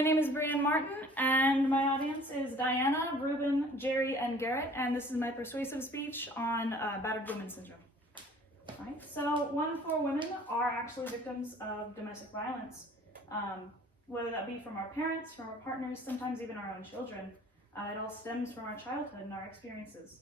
My name is Brianne Martin, and my audience is Diana, Ruben, Jerry, and Garrett, and this is my persuasive speech on battered women syndrome. All right, so 1 in 4 women are actually victims of domestic violence, whether that be from our parents, from our partners, sometimes even our own children. It all stems from our childhood and our experiences.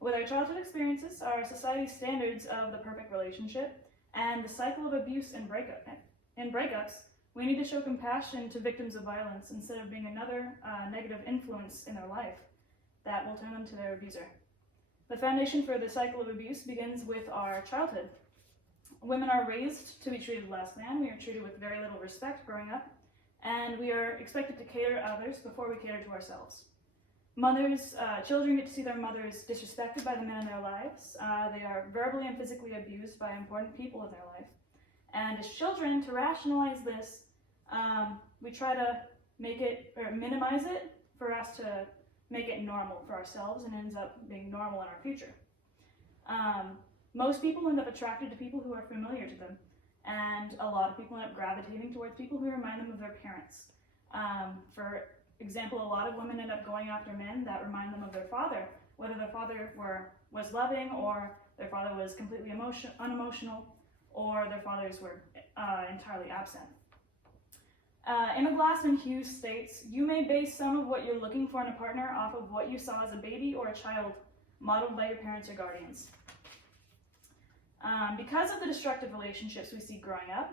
With our childhood experiences, our society's standards of the perfect relationship, and the cycle of abuse and breakups, we need to show compassion to victims of violence instead of being another negative influence in their life that will turn them to their abuser. The foundation for the cycle of abuse begins with our childhood. Women are raised to be treated less than. We are treated with very little respect growing up, and we are expected to cater to others before we cater to ourselves. Children get to see their mothers disrespected by the men in their lives. They are verbally and physically abused by important people in their life. And as children, to rationalize this, we try to make it, or minimize it, for us to make it normal for ourselves, and ends up being normal in our future. Most people end up attracted to people who are familiar to them, and a lot of people end up gravitating towards people who remind them of their parents. For example, a lot of women end up going after men that remind them of their father, whether their father was loving, or their father was completely unemotional, or their fathers were entirely absent. Emma Glassman Hughes states, "You may base some of what you're looking for in a partner off of what you saw as a baby or a child modeled by your parents or guardians." Because of the destructive relationships we see growing up,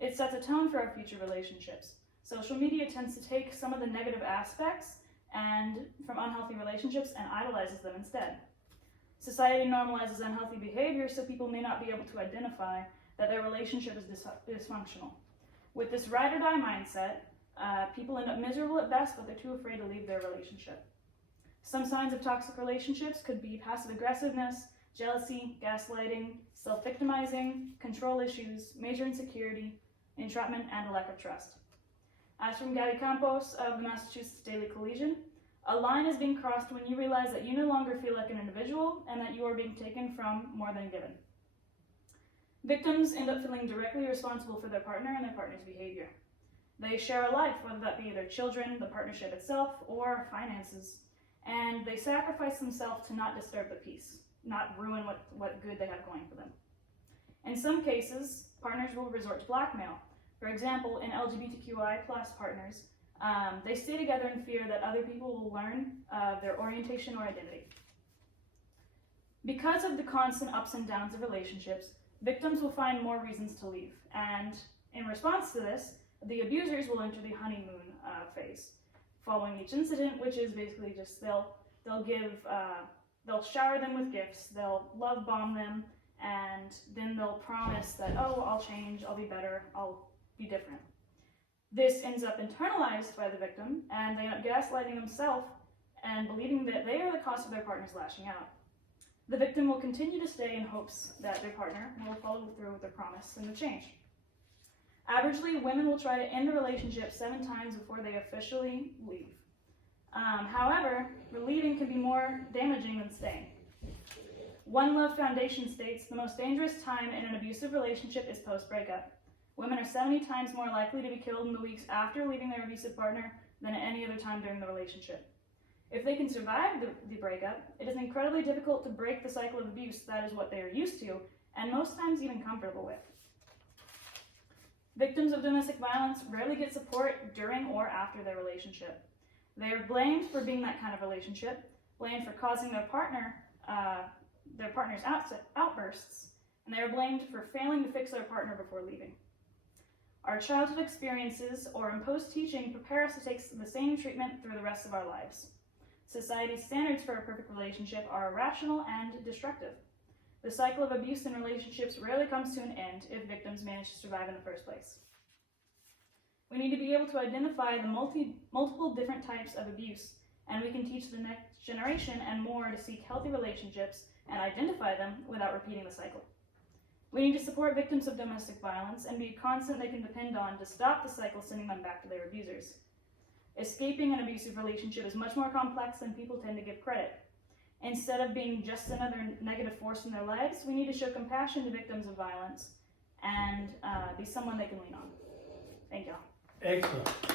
it sets a tone for our future relationships. Social media tends to take some of the negative aspects from unhealthy relationships and idolizes them instead. Society normalizes unhealthy behavior, so people may not be able to identify that their relationship is dysfunctional. With this ride or die mindset, people end up miserable at best, but they're too afraid to leave their relationship. Some signs of toxic relationships could be passive aggressiveness, jealousy, gaslighting, self-victimizing, control issues, major insecurity, entrapment, and a lack of trust. As from Gabby Campos of the Massachusetts Daily Collegian, "A line is being crossed when you realize that you no longer feel like an individual and that you are being taken from more than given." Victims end up feeling directly responsible for their partner and their partner's behavior. They share a life, whether that be their children, the partnership itself, or finances, and they sacrifice themselves to not disturb the peace, not ruin what good they have going for them. In some cases, partners will resort to blackmail. For example, in LGBTQI+ partners, they stay together in fear that other people will learn their orientation or identity. Because of the constant ups and downs of relationships, victims will find more reasons to leave, and in response to this, the abusers will enter the honeymoon phase following each incident, which is basically just they'll shower them with gifts, they'll love bomb them, and then they'll promise that, "Oh, I'll change, I'll be better, I'll be different." This ends up internalized by the victim, and they end up gaslighting themselves and believing that they are the cause of their partner's lashing out. The victim will continue to stay in hopes that their partner will follow through with their promise and the change. Averagely, women will try to end a relationship 7 times before they officially leave. However, leaving can be more damaging than staying. One Love Foundation states, "The most dangerous time in an abusive relationship is post-breakup. Women are 70 times more likely to be killed in the weeks after leaving their abusive partner than at any other time during the relationship. If they can survive the breakup, it is incredibly difficult to break the cycle of abuse that is what they are used to, and most times even comfortable with." Victims of domestic violence rarely get support during or after their relationship. They are blamed for being that kind of relationship, blamed for causing their partner's outbursts, and they are blamed for failing to fix their partner before leaving. Our childhood experiences or imposed teaching prepare us to take the same treatment through the rest of our lives. Society's standards for a perfect relationship are irrational and destructive. The cycle of abuse in relationships rarely comes to an end if victims manage to survive in the first place. We need to be able to identify the multiple different types of abuse, and we can teach the next generation and more to seek healthy relationships and identify them without repeating the cycle. We need to support victims of domestic violence and be a constant they can depend on to stop the cycle sending them back to their abusers. Escaping an abusive relationship is much more complex than people tend to give credit. Instead of being just another negative force in their lives, we need to show compassion to victims of violence and be someone they can lean on. Thank y'all. Excellent.